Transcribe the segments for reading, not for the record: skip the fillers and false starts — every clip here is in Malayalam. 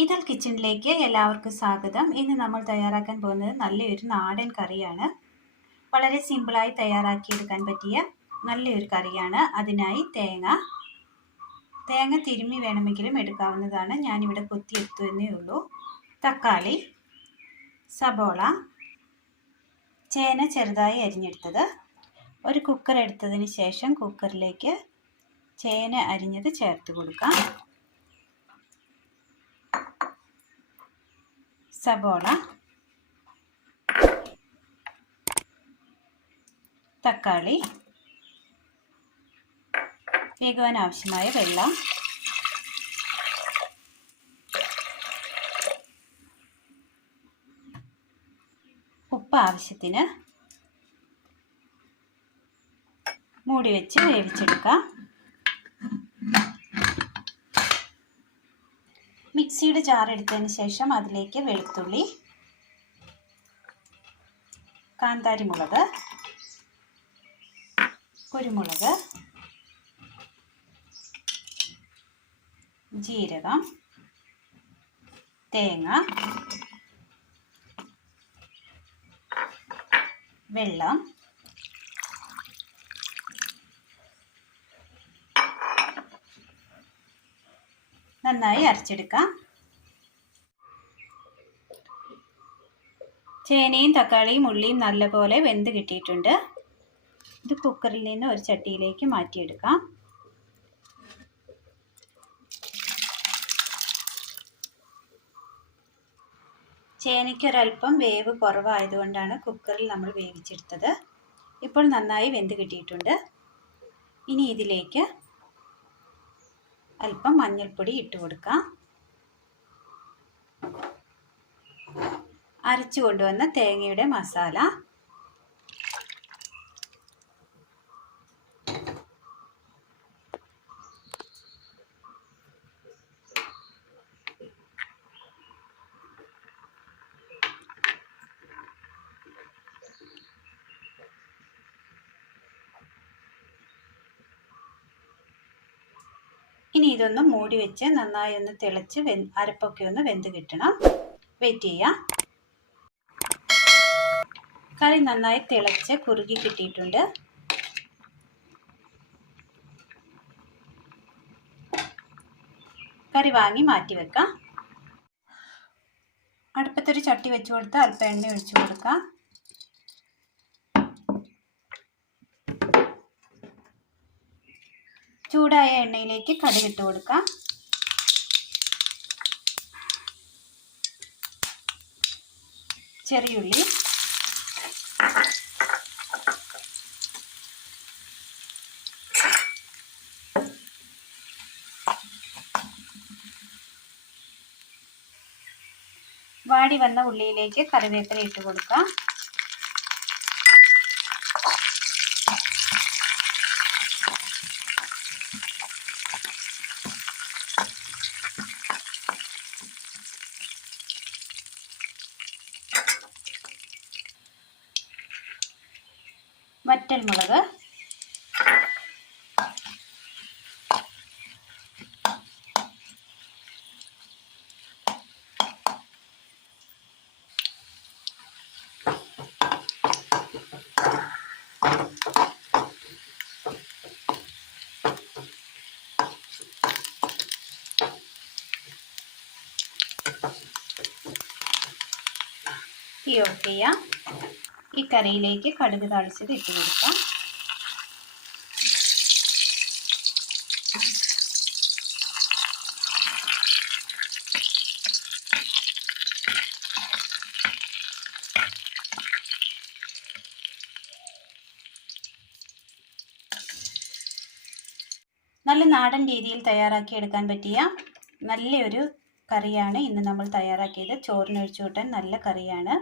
ഇതൽ കിച്ചണിലേക്ക് എല്ലാവർക്കും സ്വാഗതം. ഇന്ന് നമ്മൾ തയ്യാറാക്കാൻ പോകുന്നത് നല്ലൊരു നാടൻ കറിയാണ്. വളരെ സിമ്പിളായി തയ്യാറാക്കിയെടുക്കാൻ പറ്റിയ നല്ലൊരു കറിയാണ്. അതിനായി തേങ്ങ തിരുമ്മി വേണമെങ്കിലും എടുക്കാവുന്നതാണ്. ഞാനിവിടെ കൊത്തിയെടുത്തു എന്നേ ഉള്ളൂ. തക്കാളി, സബോള, ചേന ചെറുതായി അരിഞ്ഞെടുത്തത്. ഒരു കുക്കർ എടുത്തതിന് ശേഷം കുക്കറിലേക്ക് ചേന അരിഞ്ഞത് ചേർത്ത് കൊടുക്കാം. സബോള, തക്കാളി, വേകുവാൻ ആവശ്യമായ വെള്ളം, ഉപ്പ് ആവശ്യത്തിന്, മൂടി വെച്ച് വേവിച്ചെടുക്കാം. മിക്സിയുടെ ജാർ എടുത്തതിന് ശേഷം അതിലേക്ക് വെളുത്തുള്ളി, കാന്താരി മുളക്, കുരുമുളക്, ജീരകം, തേങ്ങ, വെള്ളം, നന്നായി അരച്ചെടുക്കാം. ചേനയും തക്കാളിയും ഉള്ളിയും നല്ലപോലെ വെന്ത് കിട്ടിയിട്ടുണ്ട്. ഇത് കുക്കറിൽ നിന്ന് ഒരു ചട്ടിയിലേക്ക് മാറ്റിയെടുക്കാം. ചേനയ്ക്കൊരൽപ്പം വേവ് കുറവായതുകൊണ്ടാണ് കുക്കറിൽ നമ്മൾ വേവിച്ചെടുത്തത്. ഇപ്പോൾ നന്നായി വെന്ത് കിട്ടിയിട്ടുണ്ട്. ഇനി ഇതിലേക്ക് അല്പം മഞ്ഞൾപ്പൊടി ഇട്ട് കൊടുക്കാം. അരച്ചു കൊണ്ടുവന്ന തേങ്ങയുടെ മസാല, ഇനി ഇതൊന്ന് മൂടി വെച്ച് നന്നായി ഒന്ന് തിളച്ച് അരപ്പൊക്കെ ഒന്ന് വെന്ത് കിട്ടണം. വെയിറ്റ് ചെയ്യാം. കറി നന്നായി തിളച്ച് കുറുകി കിട്ടിയിട്ടുണ്ട്. കറി വാങ്ങി മാറ്റി വെക്കാം. അടുപ്പത്തൊരു ചട്ടി വെച്ച് കൊടുത്ത് അല്പം എണ്ണ ഒഴിച്ചു കൊടുക്കാം. ചൂടായ എണ്ണയിലേക്ക് കടുകിട്ട് കൊടുക്കാം. ചെറിയുള്ളി, വാടി വന്ന ഉള്ളിയിലേക്ക് കറിവേപ്പില ഇട്ട് കൊടുക്കാം. വറ്റൽമുളക്, തീ ഓഫ് ചെയ്യാം. ഈ കറിയിലേക്ക് കടുക് താളിച്ചത് ഇട്ട് കൊടുക്കാം. നല്ല നാടൻ രീതിയിൽ തയ്യാറാക്കി എടുക്കാൻ പറ്റിയ നല്ലൊരു കറിയാണ് ഇന്ന് നമ്മൾ തയ്യാറാക്കിയത്. ചോറിനൊഴിച്ചു കൂട്ടാൻ നല്ല കറിയാണ്.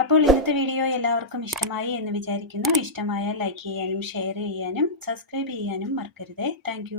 അപ്പോൾ ഇന്നത്തെ വീഡിയോ എല്ലാവർക്കും ഇഷ്ടമായി എന്ന് വിചാരിക്കുന്നു. ഇഷ്ടമായാൽ ലൈക്ക് ചെയ്യാനും ഷെയർ ചെയ്യാനും സബ്സ്ക്രൈബ് ചെയ്യാനും മറക്കരുത്. താങ്ക്